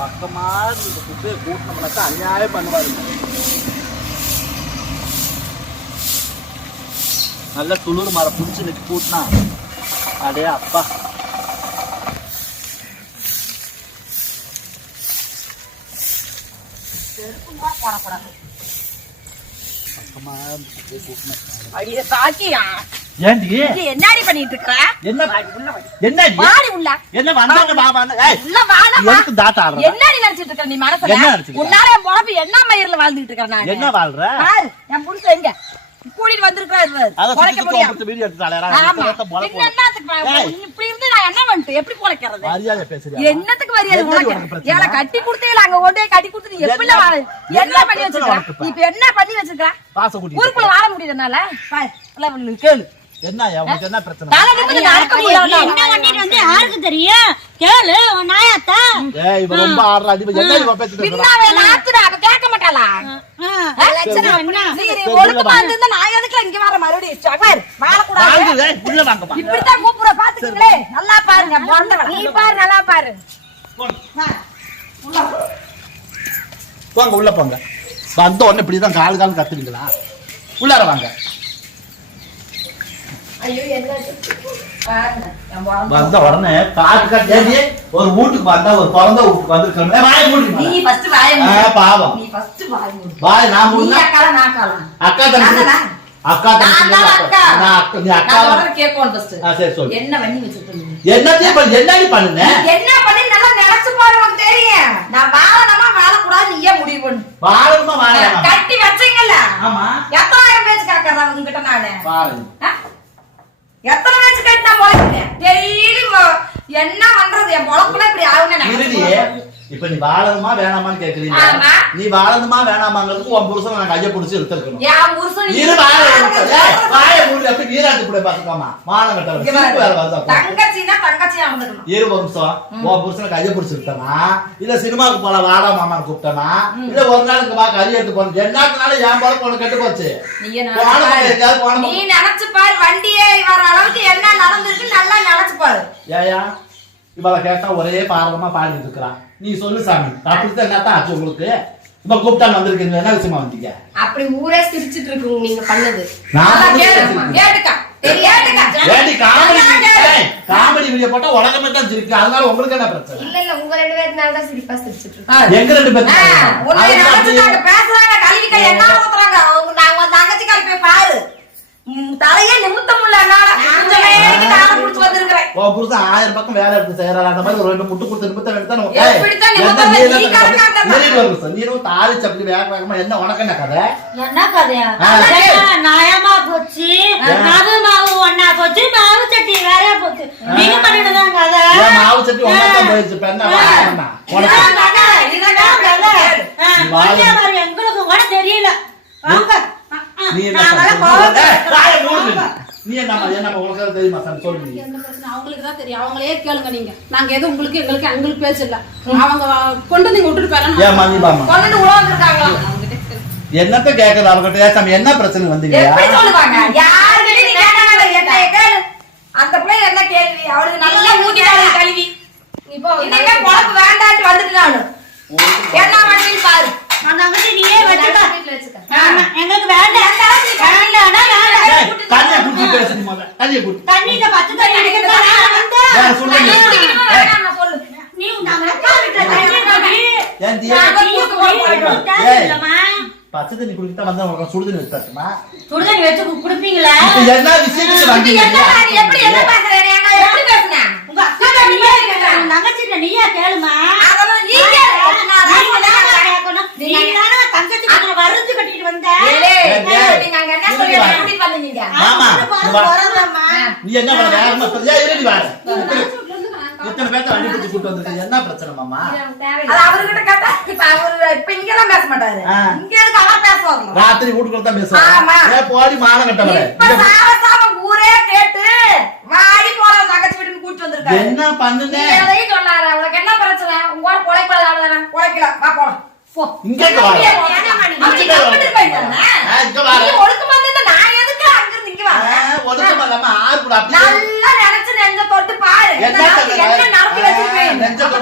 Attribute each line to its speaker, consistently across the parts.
Speaker 1: பக்கமாக இந்த குப்பையை கூட்டினோம்னாக்கா அநியாயம் பண்ணுவாரு. நல்ல துளிர் மரம் புடிச்சு நிற்க கூட்டினா அடே அப்பா.
Speaker 2: பக்கமாக அடியே சாக்கியா? ஏண்டி? என்னடி பண்ணிட்டு இருக்கற
Speaker 1: என்ன என்ன வாடி. உள்ள. என்ன வந்தாங்க பாபா ஏய் உள்ள வாடா எதுக்கு தாத்தா ஆடுற? என்னடி
Speaker 2: நினைச்சிட்டு இருக்க நீ மனசுல? என்ன நினைச்சிட்டு? உன்னால என்ன மயிர்ல வாழ்ந்துட்டு இருக்கற நான்? என்ன வாழ்ற? பாரு என் புருஷன் எங்க? கூட்டிட்டு வந்திருக்காரு
Speaker 1: அத பொழைக்க சுத்தி முடியாது. சுத்தி வீடியோ எடுத்தாளேடா
Speaker 2: ஆமா. போல பின்ன என்னத்துக்கு இப்படி இருந்து நான் என்ன பண்ணிட்டு? எப்படி பொழைக்கிறது?
Speaker 1: மரியாதை பேசுறியா?
Speaker 2: என்னத்துக்கு மரியாதை உனக்கு? ஏல கட்டி கொடுத்தேல அங்க கொண்டு கட்டி கொடுத்து நீ எப்படி என்ன- பண்ணி வச்சிருக்க? இப்ப? என்ன பண்ணி வச்சிருக்க? ஊருக்குள்ள வாழ முடியுதுனால பாரு கேளு.
Speaker 1: என்ன உனக்கு என்ன பிரச்சனை?
Speaker 2: தலை நிமிர்ந்து நடக்க முடியல என்ன பண்ணிட்டு வந்து யாருக்கு தெரியும்? கேளு உன் நாயாத்தா.
Speaker 1: ஏய் இவ ரொம்ப ஆடுறா. அடி என்ன இவ பேசிட்டு இருக்கா
Speaker 2: பின்னாவே நாத்துடா அவ கேட்க மாட்டாளா? ஆ, ஆ, லட்சணம் என்ன? நீ ஒழுக்கமா இருந்திருந்தா நான் எதுக்குல இங்க வர மறுபடியும்? சகர் வாழக்கூடாது. வாங்கு ஏய் உள்ள இப்படித்தான் கூப்பிடுற பாத்துக்கீங்களே. நல்லா பாருங்க. நீ பாரு நல்லா பாரு. போங்க.
Speaker 1: உள்ள போங்க. வந்த உடனே இப்படிதான் கால் கால் கத்துறீங்களா உள்ளார வாங்க ஐயோ என்ன பாருங்க என் பிறந்த- வந்த உடனே காட்டு காட்டு ஏறி ஒரு வீட்டுக்கு வந்தா ஒரு பிறந்த வீட்டுக்கு வந்திருக்கணும் வாயை மூடி
Speaker 2: நீ ஃபர்ஸ்ட் வாய
Speaker 1: மூடு. பாவம்
Speaker 2: நீ ஃபர்ஸ்ட் வாய மூடு.
Speaker 1: வாய் நான் நீ அக்கால அக்கா நானா? அக்கா நான் அக்கா. நான் அக்கா நீ
Speaker 2: அக்கா நான் சொல்றத கேட்கணும் first. ஆ சரி சொல்லு என்ன பண்ணி?
Speaker 1: என்னத்தையும் பண்ணி என்னடி பண்ணுன
Speaker 2: என்ன பண்ணி நல்லா நினைச்சு பாரு உனக்கு தெரியும் நான் வாழணுமா வாழக்கூடாது நீயே முடிவு பண்ணு
Speaker 1: வாழணுமா வாழணுமா
Speaker 2: கட்டி வச்சீங்கல்ல ஆமா எத்தனாயிரம் பேச்சு கேட்கறா உங்ககிட்ட நானு பாருங்க? எத்தனை பேச்சு கேட்டு நான் பொழைக்கிறேன் டெய்லி என்ன பண்றது? என் பொழப்புல இப்படி
Speaker 1: இருடியே இப்ப நீ வாழணுமா வேணாமான்னு கேக்குறீங்க. நீ வாழணுமா வேணாமாங்கிறதுக்கு உன் புருஷன் நான் கைய புடிச்சு எடுத்துருக்கணும்
Speaker 2: என் புருஷன்
Speaker 1: இரு வாய வாய மூடி அப்படி வீராட்டு கூட பாத்துக்காமா மானம்.
Speaker 2: தங்கச்சின்னா தங்கச்சியா இருந்துக்கணும்
Speaker 1: இரு ஒரு நிமிஷம் உன் புருஷனை கைய புடிச்சு விட்டனா இல்ல சினிமாவுக்கு போல வாடா மாமான்னு கூப்பிட்டனா இல்ல ஒரு நாளுக்கு வா கறி எடுத்து போன எல்லாத்துனால என் போல பொண்ணு கெட்டு போச்சு. போன நினைச்சு பாரு. எங்கேயாவது போன நீ பக்கம்
Speaker 2: நினைச்சு பாரு வண்டியே வர அளவுக்கு என்ன நடந்திருக்கு நல்லா நினைச்சு பாரு.
Speaker 1: ஏயா இவளை கேட்டா ஒரே பாரதமா பாடிட்டு இருக்கிறான் நீ சொல்லு சாமி. அப்படித்தான் என்னத்தான் ஆச்சு உங்களுக்கு? இப்ப கூப்பிட்டான்னு வந்திருக்கீங்க என்ன விஷயமா வந்தீங்க?
Speaker 2: அப்படி ஊரே சிரிச்சிட்டு இருக்கு நீங்க பண்ணது. கேட்டுக்க.
Speaker 1: காமெடி வீடியோ- போட்டா உலகமே தான் சிரிக்கு அதனால உங்களுக்கு என்ன பிரச்சனை?
Speaker 2: இல்ல இல்ல உங்க ரெண்டு பேருனால தான் சிரிப்பா சிரிச்சிட்டு
Speaker 1: இருக்கு. எங்க ரெண்டு பேரும்
Speaker 2: பேசுறாங்க, கழுவிக்க என்ன ஊத்துறாங்க. அவங்க நாங்க உன் தங்கச்சிக்காரி போய் பாரு. ம், தலையே நிமித்த முடியல என்னால. இந்த வேலைக்கு நானு புடிச்சு வந்திருக்கிறேன்.
Speaker 1: உன் புருஷன் ஆயிரம் பக்கம் வேலை எடுத்து செய்யறாரு. அந்த மாதிரி ஒரு ரெண்டு முட்டு கொடுத்து நிமித்த எடுத்தா நிமித்தம் நீ தாலி சப்பி வேக வேகமா என்ன உனக்கு என்ன கதை?
Speaker 2: என்ன கதையா? நயமா போச்சு. மாவு மாவு ஒன்னா போச்சு மாவு சட்டி வேற போச்சு. நீங்க பண்ணிட்டுதான் கதை.
Speaker 1: மாவு சட்டி ஒன்னா போயிடுச்சு?
Speaker 2: எங்களுக்கு கூட தெரியல.
Speaker 1: நீ என்ன. நீ என்ன என்ன உனக்கு தெரியுமா சாமி சொல்லு நீ.
Speaker 2: அவங்களுக்கு தான் தெரியும். அவங்களே கேளுங்க நீங்க. நாங்க எதுவும் உங்களுக்கு எங்களுக்கு எங்களுக்கு பேச்சு இல்ல. அவங்க கொண்டு வந்து இங்க விட்டுட்டு போயிடலாம். ஏன் மணி பாமா உள்ள வந்திருக்காங்களாம்.
Speaker 1: என்னத்த கேக்குது அவகிட்ட? ஏன் சாமி என்ன பிரச்சனை வந்தீங்க?
Speaker 2: எப்படி சொல்லுவாங்க? யாருக்கிட்ட நீ கேட்டாங்க, என்னைய கேளு. அந்த பிள்ளை என்ன கேள்வி? அவளுக்கு நல்லா ஊத்திட்டாங்க கழுவி. இப்போ இனிமே பொழப்பு வேண்டான்ட்டு வந்துட்டு நானு. என்ன பண்ணுவீன்னு பாரு. அந்த அங்கிட்டு நீயே வச்சுக்க. வீட்டுல வச்சுக்க ஆமா, எங்களுக்கு வேண்டாம். வேண்டாம்னா வேண்டாம். குடி. தண்ணி இந்த பச்சை தண்ணி அடிக்கிறதா? நான் வந்து வேற சொல்லுங்க. தண்ணி குடிக்கணுமா வேணாமா சொல்லு. நீ அக்கா தண்ணி குடி.
Speaker 1: ஏன் குடி. பச்சை தண்ணி குடிக்கிட்டா வந்தா உனக்கு சுடு தண்ணி வச்சாச்சுமா
Speaker 2: சுடுதண்ணி வச்சு கு- குடிப்பீங்களா
Speaker 1: என்ன விஷயத்துக்கு
Speaker 2: வந்தீங்க என்ன நீ எப்படி என்ன பேசுறேன் என்ன எப்படி பேசுன உங்க அக்கா நீயே கேட்கற. உங்க தங்கச்சிட்ட நீயே கேளுமா அதெல்லாம் நீ கேளு. நான் தான் தானே. கேட்கணும். நீங்க தானே தங்கச்சி கொஞ்சம் வருந்து கட்டிட்டு வந்த. நீங்க அங்க என்ன சொல்லி வா. என்ன கூட்டிட்டு வந்தீங்க ஆமா. வா.
Speaker 1: நீ என்ன பண்ண ஏன் இருடி வாரு இத்தனை கூட்டு வந்திருக்கீங்க என்ன பிரச்சனை மாமா?
Speaker 2: அது அவர்கிட்ட கேட்டா இப்ப அவரு இப்ப இங்கெல்லாம் பேச மாட்டாரு. இங்க இருக்கு அவன் பேசுவாங்க
Speaker 1: ராத்திரி வீட்டுக்குள்ள தான்.
Speaker 2: பேசுவாங்க
Speaker 1: போடி மானம் கட்டவரே
Speaker 2: இப்ப சாவ சாவ ஊரே கேட்டு வாடி போற தங்கச்சி வீட்டுக்கு கூட்டிட்டு வந்திருக்காரு.
Speaker 1: என்ன பண்ணுனே?
Speaker 2: எதையும் சொல்லாத. உனக்கு என்ன பிரச்சனை? உங்களோட பொழைக்கூடாது அவ்வளவுதானே பொழைக்கல வா போலாம்.
Speaker 1: போ. இங்க இங்க வா. இங்க வா.
Speaker 2: ஒழுக்கமா இருந்தா நான் எதுக்கு ஆ,
Speaker 1: வரேன்? ஒதுக்கமா இல்லாம ஆறு கூட நல்லா
Speaker 2: நினைச்சு நெஞ்ச தொட்டு பாரு என்ன நடத்தி.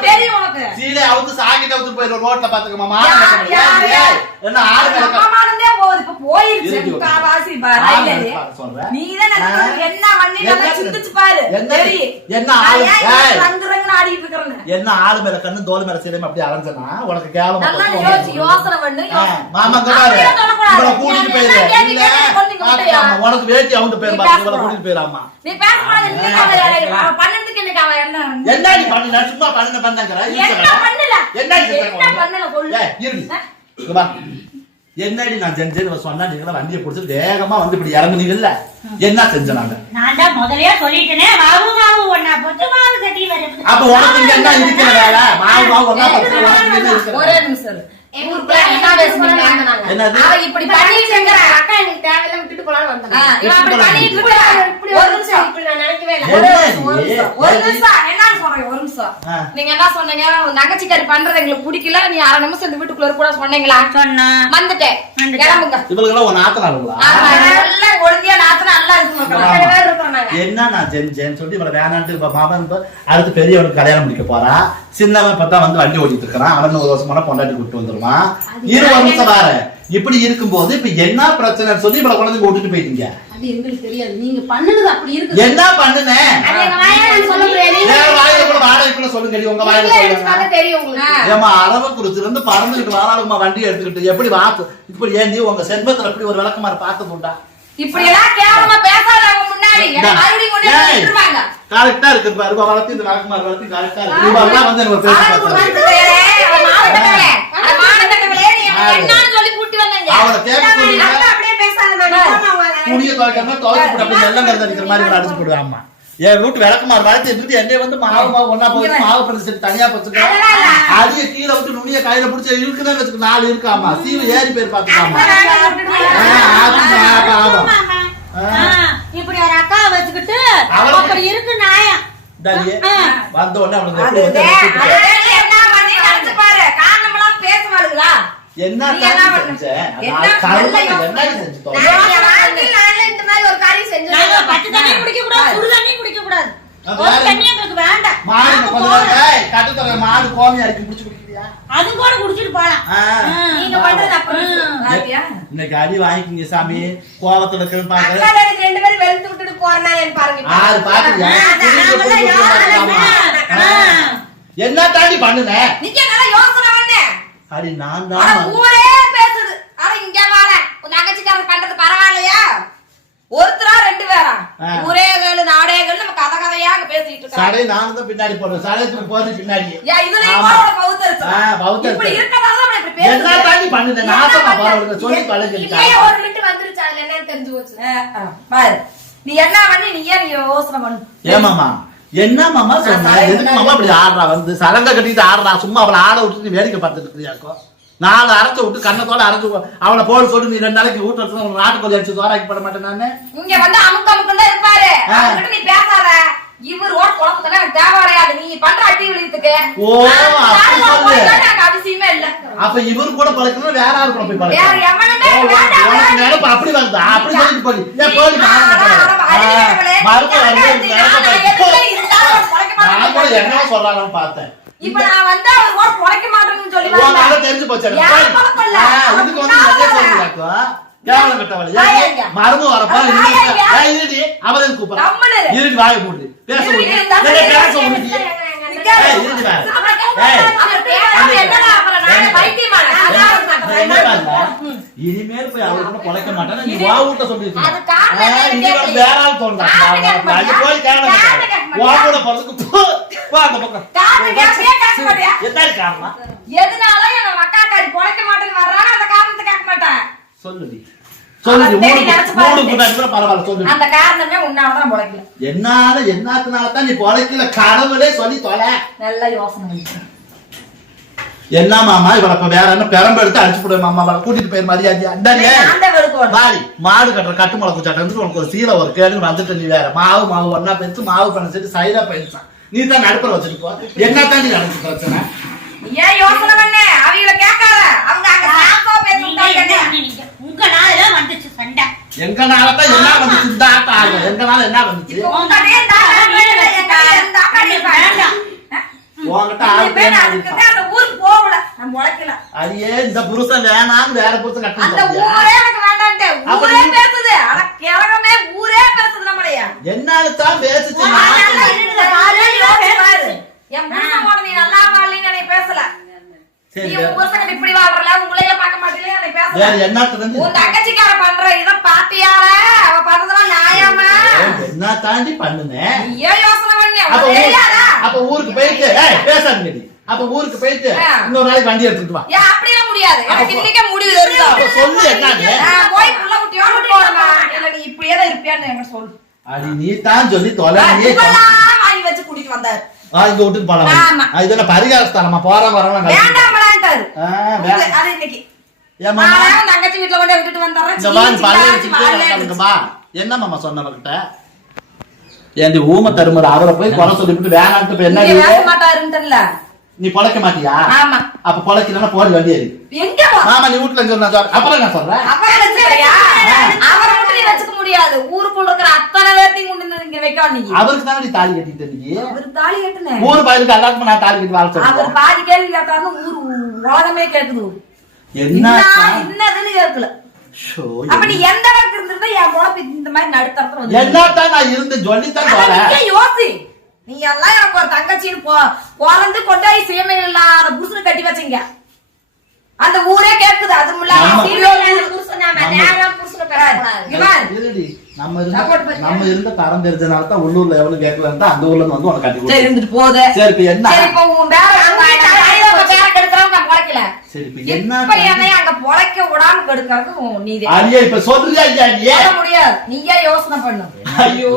Speaker 2: தெரியும் உனக்கு
Speaker 1: சீலை அவுத்து சாகிட்ட ரோட்ல பாத்துக்க மாமா? என்ன ஆளு மேல
Speaker 2: நம்ம மானந்தே போகுது இப்ப போயிருச்சு இருக்கு. முக்காவாசி ப- ஆளு ரயில்ல மேல இது. பாரு சொல்றேன். நீதான் நினைக்கிறது ஆ. என்ன பண்ணி நல்லா என்ன சிந்திச்சு பாரு என்ன- ஆடிட்டு?
Speaker 1: என்ன ஆளு மேல கண்ணு தோல் மேல சிலையும் அப்படி அலைஞ்சனா உனக்கு கேவலம்
Speaker 2: யோசனை பண்ணு.
Speaker 1: மாமா பாரு. இவளை கூட்டிட்டு போயிரு. இல்ல, உனக்கு வேட்டி அவுந்து போயிரு நீ பாத்து, இவளை. கூட்டிட்டு போயிராமா.
Speaker 2: நீ பண்ணதுக்கு என்ன?
Speaker 1: என்ன நீ பண்ணுன? சும்மா பண்ணுன பண்ணாங்கற,
Speaker 2: என்ன. பண்ணல? என்ன? பண்ணல சொல்லு.
Speaker 1: வா. என்னடி நான் செஞ்சேன்னு சொன்னா நீங்க வண்டியை பிடிச்சி வேகமா வந்து இப்படி இறங்குனீங்கல்ல? என்ன செஞ்ச நாங்க
Speaker 2: நான் தான் முதல்லயே சொல்லிட்டேனே மாவு மாவு ஒண்ணா போச்சு மாவு சட்டி வர
Speaker 1: அப்ப உனக்கு என்ன இருக்கிற வேலை? மாவு மாவு ஒண்ணா
Speaker 2: பத்து ஒரே? நிமிஷம் என்ன இப்படி பண்ணிட்டு அக்கா எனக்கு தேவையில்ல விட்டுட்டு போலான்னு நினைக்கவே இல்லை. ஒரு என்ன நிமிஷம், என்னன்னு சொல்றேன் ஒரு நிமிஷம். நீங்க என்ன சொன்னீங்க? உன் தங்கச்சிக்காரி பண்றது எங்களுக்கு பிடிக்கல. நீ அரை நிமிஷம் இந்த வீட்டுக்குள்ள கூட சொன்னீங்களா? சொன்னா வந்துட்டேன். கிளம்புங்க. நல்லா ஒழுங்கியா நாத்து நல்லா இருக்கு ஆமா. மக்கள் பேர் இருக்கிறோம் நாங்க.
Speaker 1: என்ன நான் செஞ்சேன்னு சொல்லி இவளை வேணான்ட்டு இப்ப மாமன் இப்ப அடுத்து பெரியவனுக்கு கல்யாணம் முடிக்க போறா? சின்னவன் பார்த்தா வந்து வண்டி ஓட்டிட்டு இருக்கிறான் அவன் ஒரு வருஷமான பொண்டாட்டி கூட்டு வந்துருவான். இரு வருஷம் பாரு. இப்படி இருக்கும்போது இப்ப என்ன பிரச்சனைன்னு சொல்லி இவளை குழந்தைங்க விட்டுட்டு போயிட்டீங்க.
Speaker 2: அது எங்களுக்கு தெரியாது. நீங்க பண்ணுனது அப்படி இருக்கு
Speaker 1: என்ன வேற கூட வாடகைக்குள்ள சொல்லுங்க. உங்க
Speaker 2: பார்த்தா
Speaker 1: ஏமா அரவக்குறிச்சில இருந்து பறந்துகிட்டு வாராளுமா வண்டி எடுத்துக்கிட்டு. எப்படி வாத்து? இப்படி ஏந்தி உங்க செல்வத்துல எப்படி ஒரு விளக்கமாறு பார்த்தது உண்டா
Speaker 2: இப்படி எல்லாம் கேவலமா பேசாத அவங்க முன்னாடி. என்ன மறுபடியும் கொண்டு வந்து விட்டுருவாங்க.
Speaker 1: கரெக்டா இருக்கு பாரு இவ வளர்த்து இந்த விளக்கமாறு வளர்த்து கரெக்டா இருக்கு. வந்து எனக்கு
Speaker 2: பேசி சொல்லி கூட்டி வந்தீங்க? அவளை கேட்க சொல்லுங்க. அப்படியே பேசாத
Speaker 1: துணியை துவைக்காம துவைச்சு போட்டு அப்படி அடிக்கிற மாதிரி அடிச்சு போடுவேன் அம்மா. என் வீட்டு விளக்கமாறு வளர்த்து எடுத்துட்டு என்னைய வந்து மாவு மாவு ஒன்னா போய் மாவு பண்ணி சரி தனியா போச்சுக்க அடிய கீழே விட்டு நுனிய கையில பிடிச்சி இருக்குன்னு வச்சுக்க நாலு இருக்காமா? சீவு ஏறி பேர் பாத்துக்காமா
Speaker 2: இப்படி ஒரு அக்கா வச்சுக்கிட்டு அப்படி இருக்கு நாயம் வந்த உடனே அவனுக்கு
Speaker 1: என்ன மாடு கோமியா இருக்கு பிடிச்சு குடிக்கிறியா
Speaker 2: அது கூட குடிச்சிட்டு போலாம் ஆ. நீங்க பண்றது அப்புறம் பாத்தியா?
Speaker 1: இன்னைக்கு அடி வாங்கிக்கிங்க சாமி கோவத்துல இருக்கிறது பாக்குறேன்
Speaker 2: அக்கா எனக்கு ரெண்டு பேரும் வெளுத்து விட்டுட்டு பாருங்க.
Speaker 1: ஆறு ஆ. என்ன தாண்டி பண்ணுன
Speaker 2: நீங்க நல்லா யோசனை பண்ணு.
Speaker 1: அடி நான் தான்
Speaker 2: ஊரே பேசுது. ஆனா இங்க வாழ. உன் தங்கச்சிக்காரர் பண்றது பரவாயில்லையா? ஒருத்தரா ரெண்டு பேரா. ஊரே கேளு நாடே கேளு நம்ம கதை கதையா அங்க பேசிட்டு
Speaker 1: இருக்கோம் சடை நானும் தான் பின்னாடி போடுறேன். சடையத்துக்கு போறது பின்னாடி.
Speaker 2: ஏன் இதுலயும் ஆமா. கூட பௌத்தரிச்சு
Speaker 1: ஆ, பௌத்தரிச்சு.
Speaker 2: இப்படி இருக்கறதால தான் நான்
Speaker 1: இப்படி என்ன பேசுறேன் தாண்டி பண்ணுன நாசமா போறவங்க சொல்லி இல்லையே
Speaker 2: பழகிட்டாங்க ஒரு லிட்டு வந்துருச்சு அதுல என்னன்னு தெரிஞ்சு போச்சு. பாரு நீ என்ன பண்ணி நீ ஏன் நீ யோசனை பண்ணு.
Speaker 1: ஏமாமா என்ன மாமா சொன்ன? நான் எதுக்கு மாமா இப்படி ஆடுறா? வந்து சலங்க கட்டிட்டு ஆடுறா? சும்மா அவளை ஆட விட்டுட்டு வேடிக்கை பார்த்துட்டு இருக்கிறியாக்கோ நாலு அரைச்சு விட்டு கண்ணத்தோட அரைச்சு அவளை போல் சொல்லி நீ ரெண்டு நாளைக்கு வீட்டு வச்சு நாட்டுக்கோழி அடிச்சு தோராக்கி போட மாட்டேன் நானு.
Speaker 2: இங்க வந்து அமுக்கு அமுக்குன்னு தான் இருப்பாரு. ஆ. அவர்கிட்ட நீ பேசாத. இவர் ஓட குழப்பத்துல எனக்கு தேவை கிடையாது நீ பண்ற அட்டி விழித்துக்கு ஓ, சொல்லு. அவசியமே இல்ல.
Speaker 1: அப்ப இவரு கூட பழக்கணும் வேற யாரு கூட போய்
Speaker 2: வேற எவனுமே
Speaker 1: வேண்டாம். நினைப்பு அப்படி வருதா அப்படி மறுக்க வந்து. நான் கூட மாட்டேன்னு என்ன சொல்லலாம்னு பார்த்தேன்.
Speaker 2: இப்ப நான் வந்து அவர் ஓட குலைக்க மாட்டேன்னு சொல்லி தெரிஞ்சு போச்சு. பழக்கம்
Speaker 1: இதுக்கு வந்து கேவலம் கட்டவளை வாயா இங்க. மரும வரப்பா. இருடி கம்முனு இரு. இருடி வாய மூடு. பேச பேச இருடி வா. இனிமேல் போய் அவர் கூட பொழைக்க மாட்டேன் நீ வா கேட்கலையே. வேற ஆள் தோணுதா?
Speaker 2: காரணம் கேட்க நான்
Speaker 1: அங்க போய் காரணம் உன் கூட போறதுக்கு. வா அந்த பக்கம்.
Speaker 2: காரணம் கேட்கவே கேட்க மாட்டியா?
Speaker 1: என்ன காரணம்?
Speaker 2: எதனால என் அக்காக்காரி பொழைக்க மாட்டேன்னு வர்றானோ? அந்த காரணத்தை கேட்க மாட்டேன். சொல்லுடி. அந்த காரணமே உன்னாலதான்
Speaker 1: பொழைக்கல என்னால என்னத்தினால தான் நீ பொழைக்கல கடவுளே சொல்லி தொலை.
Speaker 2: நல்ல யோசனை பண்ணு.
Speaker 1: என்ன மாமா இவள இப்ப வேற என்ன பெரம்பு எடுத்து அடிச்சு போடுவேன் மாமா? அவளை கூட்டிட்டு போய் மரியாதையா? வெளுக்கணும். மாறி மாடு கட்டுற கட்டு முளை குச்சாட்டம் வந்து உனக்கு ஒரு சீலை ஒரு கேடு வந்துட்டு நீ வேற. மாவு மாவு ஒன்னா பெருத்து மாவு பண்ண சேர்த்து சைடா போயிருச்சான் நீ தான் நடுப்புற வச்சுட்டு போ. என்ன தான் நீ நடந்து பிரச்சனை
Speaker 2: ஏன் யோசனை பண்ண? அவங்கள கேட்காத. அவங்க உங்க நாளுல வந்துச்சு சண்டை.
Speaker 1: எங்க நாளத்தான் என்ன வந்துச்சு? இந்த ஆட்டம் ஆகும் எங்க நாள் என்ன வந்துச்சு? உங்ககிட்டயே இந்த புருஷன் வேணாம் வேற புருஷன் அந்த கட்டணும்
Speaker 2: ஊரே எனக்கு வேண்டான்ட்டு அப்ப ஊரே நீ- பேசுது ஆனா கிழமே ஊரே பேசுது நம்மளைய
Speaker 1: என்னால தான் பேசுச்சு
Speaker 2: நல்லா நான். இருக்குது, பாரு, யோசிச்சு பாரு. என் புருஷனோட நீ நல்லா வாழலைன்னு எனக்கு பேசல சரி நீ உன் புருஷன் இப்படி வாழ்றல உங்களையே பார்க்க மாட்டேங்களே எனக்கு வேற உன் தங்கச்சிக்கார பண்ற இத பாத்தியால? அவ பண்றதெல்லாம் நியாயமா?
Speaker 1: என்ன தாண்டி பண்ணுனேன்
Speaker 2: நீயே யோசனை பண்ணி. அப்ப
Speaker 1: அப்ப ஊருக்கு போயிட்டு ஏய் பேசாதீங்க. அப்ப ஊருக்கு போயிட்டு. இன்னொரு நாளைக்கு வண்டி எடுத்துட்டு வா.
Speaker 2: ஏன் அப்படிலாம் முடியாது. எனக்கு இன்னைக்கே முடிவு
Speaker 1: அப்ப சொல்லு என்னன்னு. நான்
Speaker 2: போய் புள்ள குட்டியோட இல்ல நீ இப்படியே தான் இருப்பியான்னு எனக்கு சொல்லு.
Speaker 1: அடி நீ தான் சொல்லி தொலை
Speaker 2: நீ வாங்கி வச்சு கூட்டிட்டு வந்தாரு.
Speaker 1: ஆ, இங்க விட்டுட்டு போலாம்? இதெல்லாம் பரிகார ஸ்தலமா போற
Speaker 2: அது இன்னைக்கு தங்கச்சி வீட்டுல கொண்டு விட்டுட்டு
Speaker 1: வச்சுக்கிட்டே என்ன மாமா சொன்னவர்கிட்ட? ஊம தருமர் அவரை போய் குறை சொல்லிவிட்டு வேணான்ட்டு என்ன இங்க நீ? பொழைக்க மாட்டியா? ஆமா. அப்ப பொழைக்கலன்னா போடி வண்டி ஏறி எங்க மாமா நீ நான் சொல்றேன்.
Speaker 2: அப்புறம் நான் சொல்றேன் அவரை? அவரை மட்டும் நீ வச்சுக்க முடியாது. ஊருக்குள்ள இருக்கிற அத்தனை பேர்த்தையும் கொண்டு இங்க வைக்க நீ?
Speaker 1: அவருக்கு தானே நீ தாலி கட்டிட்டு நீ அவர்
Speaker 2: தாலி கட்டுனேன்.
Speaker 1: ஊர் பயிலுக்கு நான் தாலி கட்டி வாழ
Speaker 2: அவர் சொல்றேன் பாதி கேள்வி கேட்டாலும் ஊர் உலகமே கேக்குது.
Speaker 1: என்ன என்ன
Speaker 2: என்னதுன்னு கேட்கல. ஷோ, அப்ப நீ எந்த அளவுக்கு இருந்திருந்தா என் பொழப்பு இந்த மாதிரி நடுத்தரத்துல
Speaker 1: வந்து என்னத்தான் நான் இருந்து சொல்லித்தான் ஆனா போறேன்?
Speaker 2: நீயே யோசி. நீ எல்லாம் எனக்கு ஒரு தங்கச்சின்னு போ பிறந்து கொண்டாய் சுயமே இல்லாத புருஷனை கட்டி வச்சீங்க. அந்த ஊரே கேக்குது. அது
Speaker 1: நம்ம இருந்த. நம்ம இருந்த தரம் தெரிஞ்சனால தான் உள்ளூர்ல எவ்வளவு கேட்கலன்னு அந்த ஊர்ல வந்து உனக்கு கட்டி.
Speaker 2: இருந்துட்டு போகுது.
Speaker 1: சரி இப்ப என்ன சரி இப்ப உன்
Speaker 2: வேற வேற கெடுக்கிறவங்க பொழைக்கல சரி
Speaker 1: இப்ப என்ன இப்ப என்னை
Speaker 2: அங்க பொழைக்க விடாம கெடுக்கிறது
Speaker 1: இப்ப சொல்றியா நீ? சொல்ல
Speaker 2: முடியாது. நீயே யோசனை பண்ணு. ஐயோ.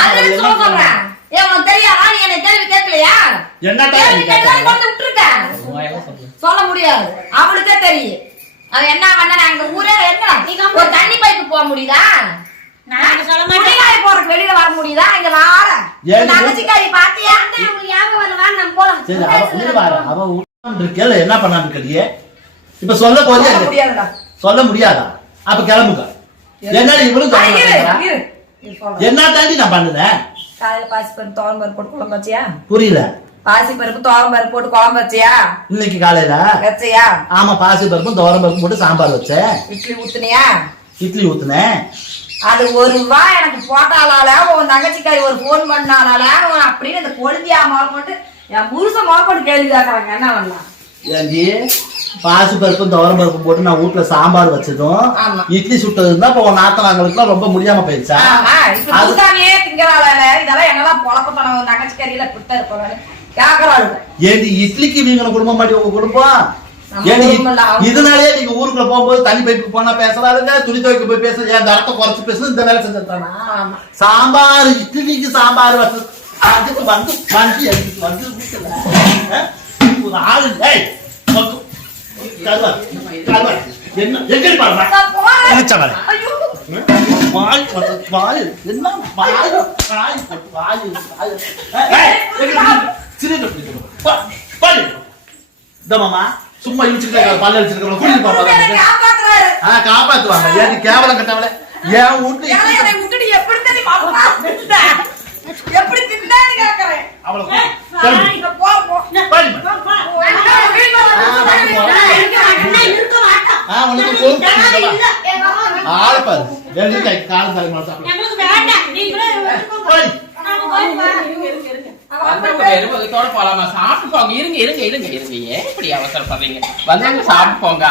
Speaker 2: அதுல சொல்ல சொல்றேன்? ஏன் உனக்கு தெரியாதா நீ என்ன கேள்வி கேட்கலையா? கேள்வி? கொண்டு விட்டுருக்க. சொல்ல முடியாது. அவளுக்கே தெரியும். அவன் என்ன பண்ண? நாங்க ஊரே என்ன? ஒரு தண்ணி பைப்பு போக முடியுதா? நான் சொல்ல மாட்டேன். குடிகாய போறதுக்கு வெளியில வர முடியுதா? இங்க வார தங்கச்சிக்காரி பாத்தியா? உங்களுக்கு ஞாபகம் வருவா நம்ம
Speaker 1: போலாம். இருக்கேல என்ன பண்ணான்னு இருக்கறியே இப்ப சொல்ல போறியா? சொல்ல முடியாதா? அப்ப கிளம்புங்க. என்ன சொல்றேன். என்ன தாண்டி நான் பண்ணுனேன்
Speaker 2: காலையில பாசி பருப்பு தோரம் பருப்பு போட்டு குழம்பு வச்சியா? புரியல. பாசி பருப்பு தோரம் பருப்பு போட்டு குழம்பு வச்சியா?
Speaker 1: இன்னைக்கு காலையில? வச்சியா? ஆமா பாசி பருப்பும் துவரம் பருப்பும் போட்டு சாம்பார் வச்சேன்.
Speaker 2: இட்லி ஊத்துனியா?
Speaker 1: இட்லி ஊத்துனேன்.
Speaker 2: அது ஒரு ரூபா எனக்கு போட்டாலால உன் தங்கச்சிக்காரி ஒரு போன் பண்ணாலால அப்படின்னு இந்த கொழுந்தியா மார்க்கொண்டு என் புருஷன் மார்க்கொண்டு கேள்வி கேட்கறாங்க என்ன பண்ணலாம்?
Speaker 1: ஏண்டி பாசி பருப்பும் துவரம் பருப்பும் போட்டு நான் வீட்டுல சாம்பார் வச்சதும். இட்லி சுட்டது இருந்தா இப்ப உன் நாத்தனாங்களுக்குலாம் ரொம்ப முடியாம போயிடுச்சா ஆமா,
Speaker 2: இப்ப அது- புதுசாமியே திங்களால இதெல்லாம் என்னெல்லாம் பொழப்பத்தனம் உன் தங்கச்சிக்காரியில இப்படித்தான் இருப்பாங்க கேக்குறாரு
Speaker 1: ஏண்டி இட்லிக்கு வீங்கின குடும்பம் மாட்டி உங்க குடும்பம்? இதனாலே நீங்க ஊருக்குள்ள போகும்போது தண்ணி பைப்புக்கு போனா பேசலாதுங்க துணி துவைக்க போய் பேச என் தரத்தை குறைச்சு பேச இந்த வேலை செஞ்சிருக்கானா சாம்பார் இட்லிக்கு சாம்பார் வச்சு அதுக்கு வந்து வண்டி எடுத்துட்டு வந்து வீட்டுல, ஒரு ஆளு கருவாடு. என்ன எங்கடி பாடுறா நான் போறேன். இழுச்சவளே. ஐயோ. வாய் போட்டு, வாய் என்ன வாய் வாய் போட்டு, வாய் வாய். ஏய், எங்கடி நீ? சிலிண்டர் பிடிக்கணும். பா, பாரு. இந்த மாமா சும்மா இருக்காரு, பல்ல இழுச்சுக்கிட்டு
Speaker 2: கூட்டிட்டு காப்பாத்துறாரு.
Speaker 1: ஆ காப்பாத்துவாங்க ஏன் கேவலம் கட்டவளே ஏன்
Speaker 2: வீட்டு ஏன்னா என்னை விட்டுட்டு எப்படி தெரியுமா வாழ்ந்த? எப்படி தின்னான்னு கேக்குறேன்.
Speaker 1: அவளை ஏய், கிளம்பு.
Speaker 2: நான் வந்தவங்க போலாமா? சாப்பிட்டு போங்க. இருங்க இருங்க இருங்க இருங்க. ஏன் இப்படி அவசரப்படுறீங்க? வந்தவங்க சாப்பிட்டு போங்க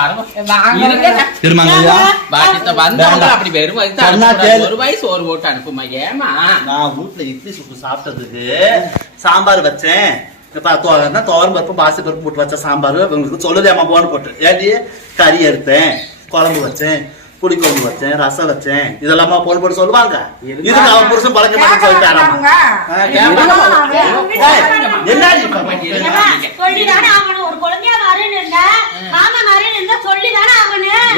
Speaker 2: வந்தவங்க. அப்படி வெறும். ஒரு வயசு ஒரு ஓட்டு அனுப்புமா ஏமா
Speaker 1: நான் வீட்டுல இட்லி சுப்பு சாப்பிட்டதுக்கு சாம்பார் வச்சேன். இப்ப தோ- என்ன துவரம் பருப்பு பாசி பருப்பு போட்டு வச்ச சாம்பார் உங்களுக்கு சொல்லுதேம்மா போன போட்டு. ஏடி கறி எடுத்தேன் குழம்பு வச்சேன். புளி குழம்பு வச்சேன் ரசம் வச்சேன். இதெல்லாமா போன் போட்டு சொல்லுவாங்க. இதுக்கு அவன் புருஷன் பழக்க
Speaker 2: மாட்டேன்னு சொல்லிட்டாராமா?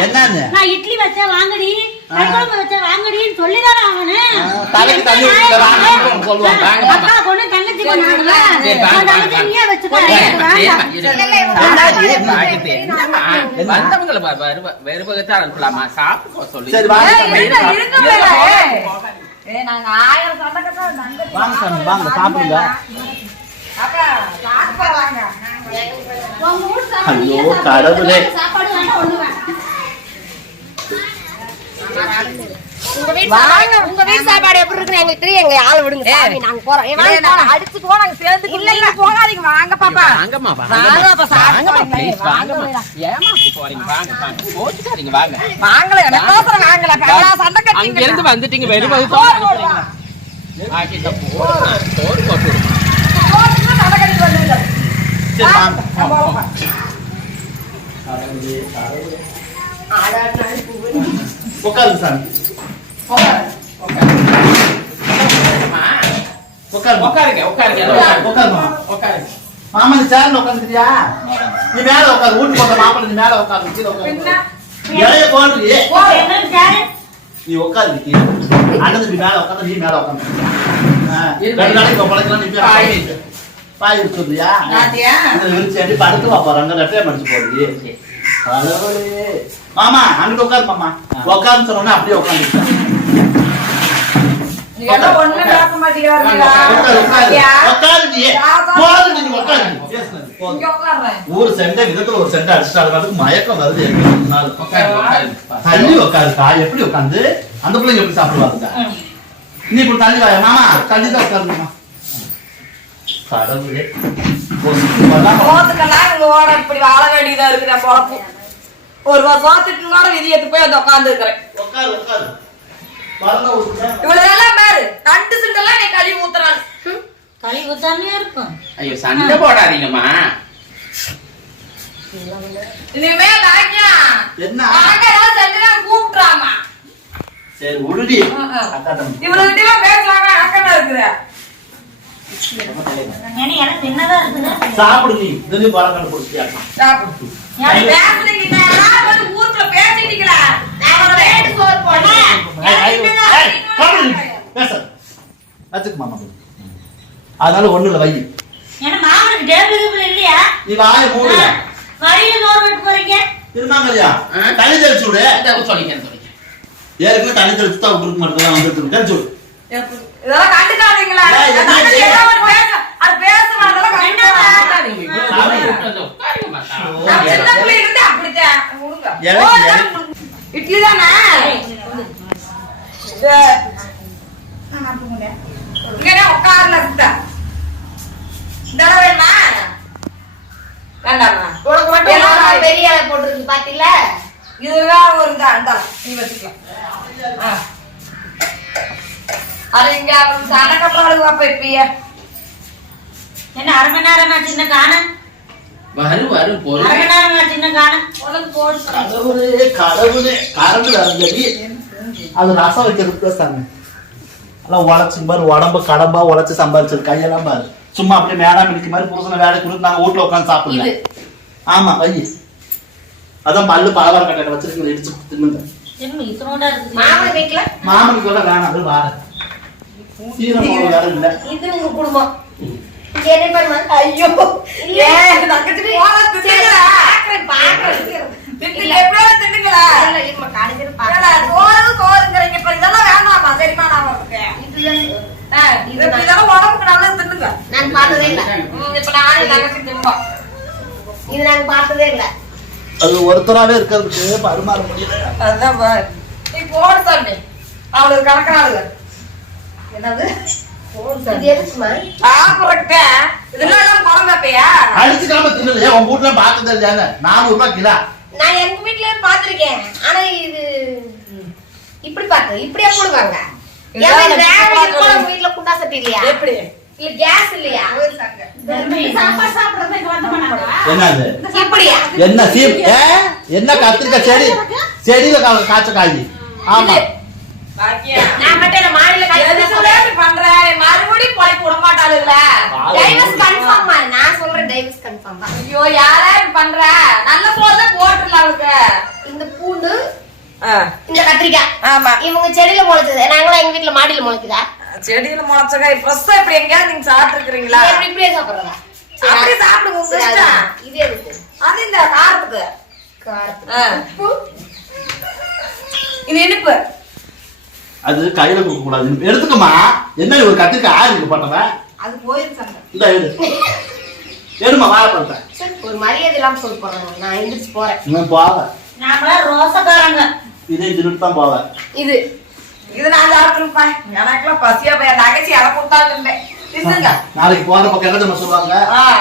Speaker 2: என்னன்னு? நான் இட்லி வச்சேன் வாங்கடி. வச்சேன் வாங்கடின்னு சொல்லிதானே ஆகணும்.
Speaker 1: தலைக்கு தண்ணி சொல்லுவாங்க.
Speaker 2: தங்கச்சி தங்கச்சி. நீயே வச்சுக்கோ
Speaker 1: அனுப்பலாமா சாப்பிட்டு சொல்லி.
Speaker 2: சரி, நாங்க ஆயிரம் சண்டை
Speaker 1: வாங்க வாங்க. சாப்பிடுங்க. ஐயோ கடவுளே.
Speaker 2: சாப்பாடு ஒண்ணு உங்க வீட்டு சாப்பாடு உங்க வீட்டு சாப்பாடு எப்படி இருக்குன்னு எங்களுக்கு தெரியும். எங்க ஆளை விடுங்க. சாமி நாங்க போறோம். ஏய், வாங்க போலாம். அடிச்சுட்டு போனாங்க சேர்ந்து இல்ல இல்ல. போகாதீங்க. வாங்க பாப்பா. வாங்கம்மா வாங்க சாப்பிட்டு வாங்கம்மா வாங்க. ப்ளீஸ் வாங்கம்மா ஏமா போறீங்க? வாங்க வாங்க. போச்சுக்காதீங்க வாங்க. வாங்கல எனக்கோசரம் வாங்கல பெண்ணா சண்டை அங்க கட்டிங்க. இருந்து வந்துட்டீங்க வரும்போது அனுப்புறீங்களா போட்டு விடுங்க. சண்டை வந்துருங்க. சரி வாங்க.
Speaker 1: உட்காருங்க சாமி. உட்காருங்க உட்காருங்க உட்காருமா உட்காருங்க மாமா சேர்ல உட்காந்துக்கிறியா நீ மேல உட்காரு வீட்டு போட்ட நீ மேல உட்காரு கீழே உட்காரு. இலைய நீ உட்காரு கீழே அண்ணன் நீ மேல உட்காந்து நீ மேல உட்காந்து நீ பாய் பாய் பாய் விரிச்சு அடி படுத்து மடிச்சு மாமா அங்கிட்டு உட்காரு மாமா. உட்காருன்னு சொன்னோன்னே அப்படியே உட்காந்து
Speaker 2: ஒரு செண்டை விதத்துல
Speaker 1: ஒரு செண்டை அடிச்சிட்டாலும் மயக்கம் வருது தள்ளி உட்காருக்கா எப்படி உட்காந்து அந்த பிள்ளைங்க எப்படி சாப்பிடுவாங்க நீ இப்படி தள்ளி வாய மாமா. தள்ளி தான் உட்காருமா கடவுளே.
Speaker 2: இப்படி வாழ வேண்டியதா இருக்கு பொழப்பு. ஒரு சோத்துக்கு கூட விதியத்து போய் வந்து உட்கார்ந்து இருக்கிறேன். இவ்வளவு நண்டு சிண்டெல்லாம் நீ கழுவி ஊத்துறான் களி ஊத்தாமே இருக்கும்.
Speaker 1: ஐயோ சண்டை போடாதீங்கம்மா.
Speaker 2: இனிமே தாக்கியா
Speaker 1: என்ன? நாங்க
Speaker 2: ஏதாவது செஞ்சுனா கூப்பிட்டுறாமா.
Speaker 1: சரி உருடி ஆ, ஆ. அக்கா தம்பி
Speaker 2: இவ்வளவு கிட்ட பேசலாமா அக்கா இருக்கிற. சாப்பிடு நீ. இதுலயும் பழம் கண்டுபிடிச்சியா சாப்பிடு. பேசுறீங்க? ஊருக்குள்ள பேசிட்டீங்களா பேச. வச்சுக்கு மாமா அதனால ஒண்ணு இல்ல வை ஏன்னா மாமனுக்கு டேபிள் கீபிள் இல்லையா? நீ வாய மூடு வழியில நோர் விட்டு போறீங்க. திருமாங்கல்யா? தண்ணி தெளிச்சு விடு. ஏற்கனவே தெளிச்சு தான் கொடுக்க மாட்டேன் வந்துட்டு தெளிச்சு விடு. இதெல்லாம் கண்டுக்காதீங்களா. அது நான் சின்ன பிள்ளை இருந்து அப்படித்தான். இட்லி தானே? வேண்டாமா உனக்கு மட்டும் எல்லாம் ஒரு பெரிய இலை போட்டிருக்கு பாத்தீங்களா இதுதான் ஒரு நீ வச்சுக்கலாம் ஆ. அது இங்க இப்பயே என்ன அரை மணி நேரமா சின்ன காணும் வரும் வரும் அரை பொருள் மணி நேரமா சின்ன காணும் உனக்கு போடு
Speaker 1: கடவுளே கடவுளே கரண்ட் வரஞ்சடி அது ரசம் வைக்கிறது எல்லாம் உழைச்சு பாரு உடம்பு கடம்பா உழைச்சு சம்பாதிச்சது கையெல்லாம் பாரு. சும்மா அப்படியே மேடம் இடிக்க மாதிரி புருஷனை வேலை கொடுத்து நாங்க வீட்டுல உட்காந்து சாப்பிடல. ஆமா வை. அதான் பல்லு பலவாரம் கட்டை வச்சிருக்கீங்க இடிச்சு தின்னுங்க
Speaker 2: மாமனுக்கு கூட வேணாம் அது வார வேற இல்ல. இது உங்க குடும்பம். ஐயோ. பாக்குறேன் பாக்குறேன் அது ஒருத்தராவே இருக்கிறதுக்கு பரிமாற முடியல. அதுதான் பாரு. நீ போடு சாமி அவளுக்கு கணக்காளுங்க என்னது? இதெல்லாம் குழம்பு வைப்பையா? அடிச்சுக்காம தின்னலையா? உங்க வீட்டுல இல்லையாங்க நானூறு ரூபாய் கிலோ. நான் எங்க வீட்லயே பாத்திருக்கேன் ஆனா இது இப்படி பாத்து இப்படியே போடுவாங்க? வீட்ல குண்டா சட்டி இல்லையா? எப்படி? இல்ல கேஸ் இல்லையா? சாப்பாடு இப்படியா? என்ன சீப் ஏ? என்ன கத்திரிக்காய் செடி? செடியில கா- காய்ச்ச காய். ஆமா. பாக்கியா. நான் மட்டும் என்ன மாடியில எதுக்குள்ள இப்படி பண்ற? மறுபடியும் பொழைப்பு விட மாட்டாளுல்ல டைவர்ஸ் கன்ஃபார்ம் நான் சொல்றேன் டைவர்ஸ் கன்ஃபார்ம் ஐயோ யாரா பண்ற? நல்ல சோறு இந்த பூண்டு இந்த கத்திரிக்காய். ஆமா. இவங்க செடியில முளைச்சது. நாங்களாம் எங்க வீட்ல மாடியில முளைக்குதா? செடியில முளைச்சக்காய் ஃப்ரெஷ்ஷா இப்படி எங்கேயாவது நீங்க சாப்பிட்டு இருக்கிறீங்களா இது எப்படி இப்படியே சாப்பிடுறதா? அப்படியே சாப்பிடுங்க. இது எதுக்கு? அது இந்த காரத்துக்கு. காரத்துக்கு. இது இனிப்பு. அது கையில கொடுக்க கூடாது. எடுத்துக்கமா என்ன ஒரு கத்திரிக்காய் ஆயிருக்கு பண்ணவன் அது போயிருச்சாங்க இந்த எடுமா வாழைப்பழத்தை சரி, ஒரு மரியாதை இல்லாம சொல்லி போறாங்க நான் எந்திரிச்சு போறேன். இன்னும் போவேன் நாம ரோசக்காரங்க. இதே திருட்டு தான் இது. இது நான் சாப்பிட்டுருப்பா எனக்குலாம் பசியா போய் என் தங்கச்சி அதை இருந்துங்க நாளைக்கு போற பக்கம் என்ன சொல்லுவாங்க.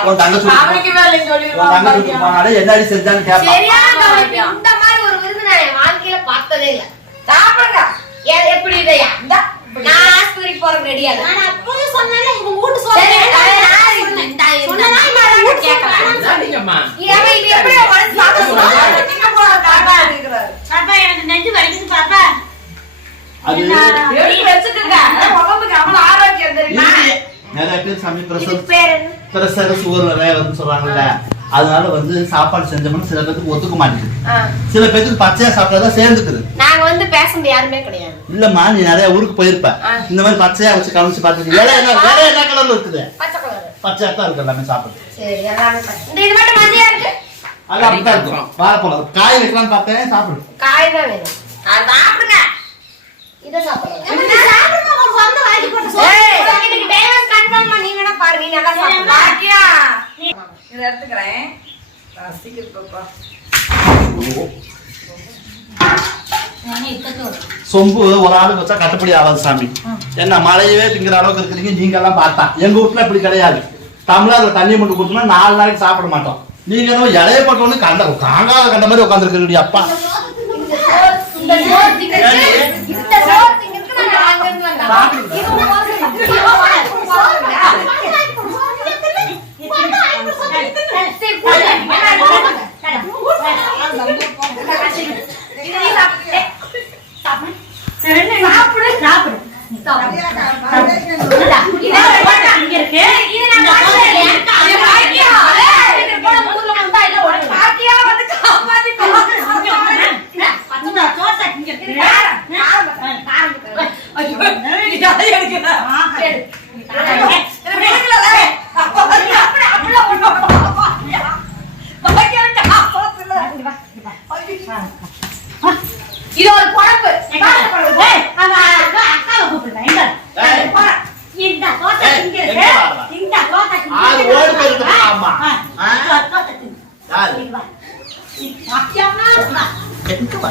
Speaker 2: உன் தங்கச்சி அவனுக்கு வேலைன்னு போ- உன் தங்கச்சி சொல்லிடுவாங்க போனாலே செஞ்சான்னு கேட்பான். இந்த மாதிரி ஒரு விருது நான் வாழ்க்கையில பார்த்ததே இல்ல. சாப்பிடுங்க. ஏ- எப்படி இதையா? இந்தா, நான் ஆஸ்பத்திரிக்கு போறதுக்கு ரெடியா இல்ல நான் அப்பவே சொன்னேன்ல உங்க வீட்டு சொன்னேன். சொன்னேனா. இல்லையே. நிறைய பேர் சாமி பிரசவ இதுக்கு பேர் என்ன? பிரஷர் சுகர் வர வந்து சொல்றாங்கல்ல. அதனால வந்து சாப்பாடு செஞ்சோம்னா சில பேருக்கு ஒத்துக்க மாட்டேங்குது. சில பேருக்கு பச்சையா சாப்பிட்டாதான் சேர்ந்துக்குது. நாங்க வந்து பேசுறது யாருமே கிடையாது. இல்லம்மா நீ நிறைய ஊருக்கு போயிருப்ப. இந்த மாதிரி பச்சையா வச்சு கவனிச்சு பார்த்துட்டு வேற என்ன வேற என்ன கலர்ல இருக்குது? பச்சை கலர் பச்சையா தான் இருக்கு எல்லாமே சாப்பிடுது சரி எல்லாமே. இந்த இது மட்டும் மஞ்சள் இருக்கு? அது அப்படிதான் இருக்கும். வாழைப்பழம் காய் வைக்கலாம்னு பார்த்தேன் சாப்பிடு. காய் தான் வேணும். அது சாப்பிடுங்க. இதை சாப்பிடலாம் ஏய், ஏய், இதுக்கு டைவர்ஸ் கன்ஃபார்ம் பண்ணி வேணா பாரு நீ நல்லா சாப்பிடலாம். பாக்கியா? இதை எடுத்துக்கிறேன். ரசிக்கிறது பாப்பா. சொம்பு ஒரு ஆளுக்கு வச்சா கட்டுப்படி ஆகாது சாமி. என்ன மழையவே திங்கிற அளவுக்கு இருக்கிறீங்க நீங்க எல்லாம் பார்த்தா. எங்க வீட்டுல இப்படி கிடையாது. தமிழர்ல தண்ணி மட்டும் கொடுத்தோம்னா நாலு நாளைக்கு சாப்பிட மாட்டோம். நீங்க என்ன இலைய போட்டோன்னு கண்ட காங்காத கண்ட மாதிரி உட்காந்துருக்கீங்க அப்பா. சாப்பிடு. சாப்பிடு. சாப்பிடு இது நான் பார்த்தது இல்லையா? அது பாக்கியா. ஏய், இது போட ஊர்ல வந்தா இல்ல, உனக்கு பாக்கியா வந்து காப்பாத்தி ஐயோ, நீ அதை எடுக்கிற. இதை எடுக்கல. அப்ப வந்து அப்படி அப்படியே ஒண்ணு பாக்கியா. பாக்கியா காப்பாத்துல. இது ஒரு குழம்பு ஆறு ஓடு போயிருக்கு அம்மா ஆ? யாரு எங்க வா?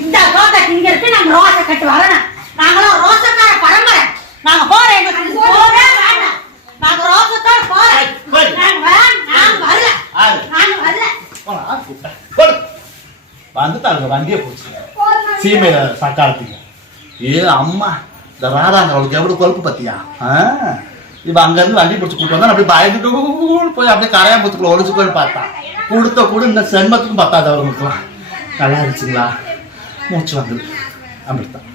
Speaker 2: இந்த ரோசை திங்கிறதுக்கு நாங்க ரோசை கட்டு வரணும் நாங்களும் ரோசக்கார பரம்பரை நாங்க போறோம் எங்களுக்கு போறே வேண்டாம் நாங்க ரோசத்தோட போறோம் போய். நாங்க வேணாம் நாங்க வரல யாரு நாங்க வரல போடா, கூப்பிட்டேன். போடு. வந்துட்டாங்க வண்டியை போச்சு சீமையில சக்காலத்தீங்க ஏ அம்மா இந்த ராதாங்க அவளுக்கு எவ்வளவு கொழுப்பு பத்தியா? ஆ? அங்கேருந்து வண்டி பிடிச்சி கூட்டு வந்தா அப்படியே பயந்துட்டு போய் அப்படியே கரையாம்பத்துக்குள்ள ஒழிச்சு போய் பார்த்தா. கொடுத்த கூட இந்த சென்மத்துக்கும் பத்தாது அவங்களுக்குலாம் நல்லா இருந்துச்சுங்களா? மூச்சு வந்தது அப்படித்தான்